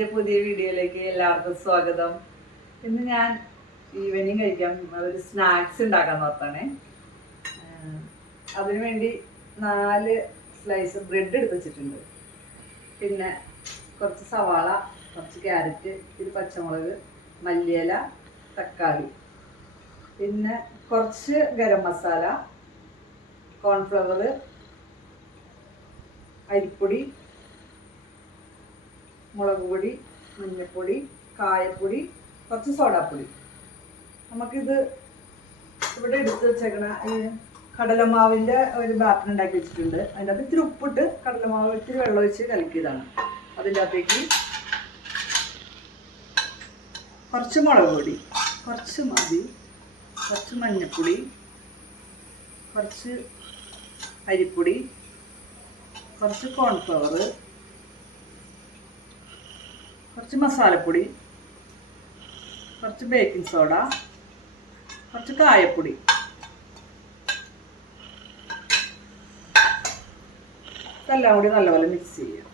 എൻ്റെ പുതിയ വീഡിയോയിലേക്ക് എല്ലാവർക്കും സ്വാഗതം. ഇന്ന് ഞാൻ ഈവനിങ് കഴിക്കാൻ ഒരു സ്നാക്സ് ഉണ്ടാക്കാൻ നോർത്താണേ. അതിനു വേണ്ടി 4 സ്ലൈസ് ബ്രെഡ് എടുത്ത് വെച്ചിട്ടുണ്ട്. പിന്നെ കുറച്ച് സവാള, കുറച്ച് ക്യാരറ്റ്, ഇത്തിരി പച്ചമുളക്, മല്ലിയില, തക്കാളി, പിന്നെ കുറച്ച് ഗരം മസാല, കോൺഫ്ലവർ, അരിപ്പൊടി, മുളക് പൊടി, മഞ്ഞൾപ്പൊടി, കായപ്പൊടി, കുറച്ച് സോഡാപ്പൊടി. നമുക്കിത് ഇവിടെ എടുത്ത് വെച്ചേക്കണ ഈ കടലമാവിൻ്റെ ഒരു ബാറ്റർ ഉണ്ടാക്കി വെച്ചിട്ടുണ്ട്. അതിൻ്റെ അകത്ത് ഇത്തിരി ഉപ്പിട്ട് കടലമാവ് ഇത്തിരി വെള്ളം ഒഴിച്ച് കലക്കിയതാണ്. അതിൻ്റെ അകത്തേക്ക് കുറച്ച് മുളക് പൊടി, കുറച്ച് മതി, കുറച്ച് മഞ്ഞൾപ്പൊടി, കുറച്ച് അരിപ്പൊടി, കുറച്ച് കോൺഫ്ലവർ, കുറച്ച് മസാലപ്പൊടി, കുറച്ച് ബേക്കിംഗ് സോഡ, കുറച്ച് കായപ്പൊടി. ഇതെല്ലാം കൂടി നല്ലപോലെ മിക്സ് ചെയ്യാം.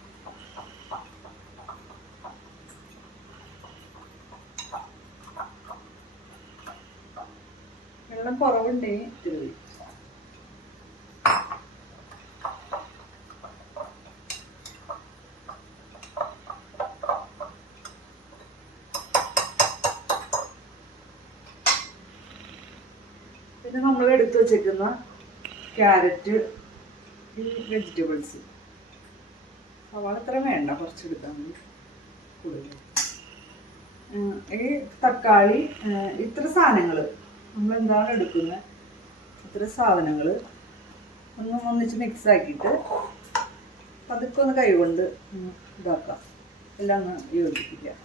വെള്ളം കുറവുണ്ടെങ്കിൽ ഇത്തിരി. പിന്നെ നമ്മൾ എടുത്തു വച്ചേക്കുന്ന ക്യാരറ്റ്, ഈ വെജിറ്റബിൾസ്, സവാള അത്ര വേണ്ട, കുറച്ചെടുത്താൽ മതി, കൂടുതൽ. ഈ തക്കാളി, ഇത്ര സാധനങ്ങൾ നമ്മൾ എന്താണ് എടുക്കുന്നത്, ഇത്ര സാധനങ്ങൾ ഒന്നിച്ച് മിക്സ് ആക്കിയിട്ട് പതുക്കെ ഒന്ന് കൈ കൊണ്ട് ഇതാക്കാം, എല്ലാം ഒന്ന് യോജിപ്പിക്കാം.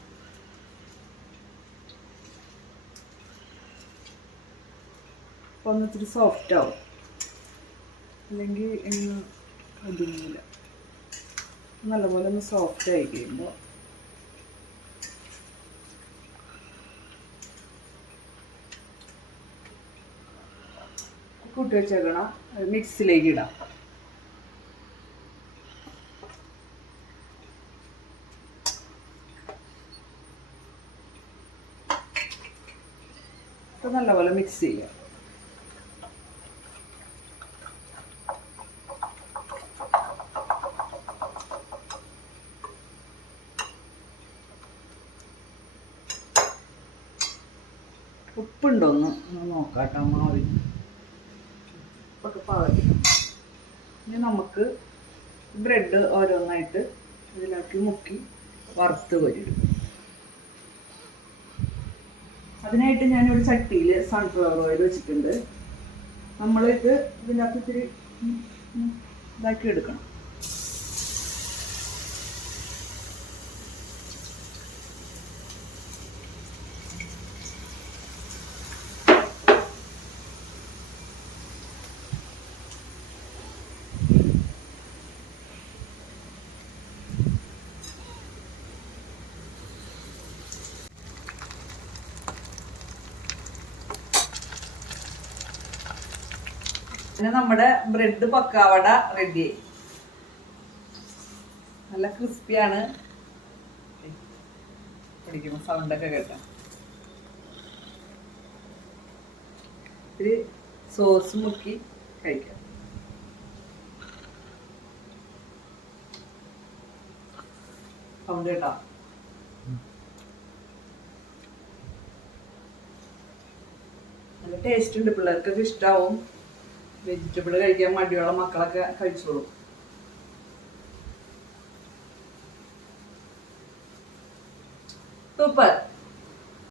അപ്പോൾ ഒന്ന് ഇത്തിരി സോഫ്റ്റ് ആവും, അല്ലെങ്കിൽ ഒതുങ്ങില്ല. നല്ലപോലെ ഒന്ന് സോഫ്റ്റ് ആയി കഴിയുമ്പോൾ കൂട്ടി വെച്ചേക്കണം, മിക്സിയിലേക്ക് ഇടാം. അപ്പോൾ നല്ലപോലെ മിക്സ് ചെയ്യാം. ഉപ്പുണ്ടോന്ന് നോക്കാട്ടോ മാവിൽ, ഉപ്പൊക്കെ പാകത്തില്ല. ഇനി നമുക്ക് ബ്രെഡ് ഓരോന്നായിട്ട് ഇതിലാക്കി മുക്കി വറുത്ത് കോരിയിടും. അതിനായിട്ട് ഞാനൊരു ചട്ടിയിൽ സൺഫ്ലവർ ഓയിൽ വെച്ചിട്ടുണ്ട്. നമ്മളിത് ഇതിനകത്ത് ഇത്തിരി ഇതാക്കി എടുക്കണം. പിന്നെ നമ്മുടെ ബ്രെഡ് പക്കാവട റെഡിയായി. നല്ല ക്രിസ്പിയാണ്, പിടിക്കുമ്പോൾ സൗണ്ടൊക്കെ കേട്ടോ. ഇത്തിരി സോസ് മുക്കി കഴിക്കാം. സൗണ്ട് കേട്ടോ. നല്ല ടേസ്റ്റ് ഉണ്ട്, പിള്ളേർക്കൊക്കെ ഇഷ്ടാവും. വെജിറ്റബിൾ കഴിക്കാൻ മടിയുള്ള മക്കളൊക്കെ കഴിച്ചോളും. സൂപ്പർ.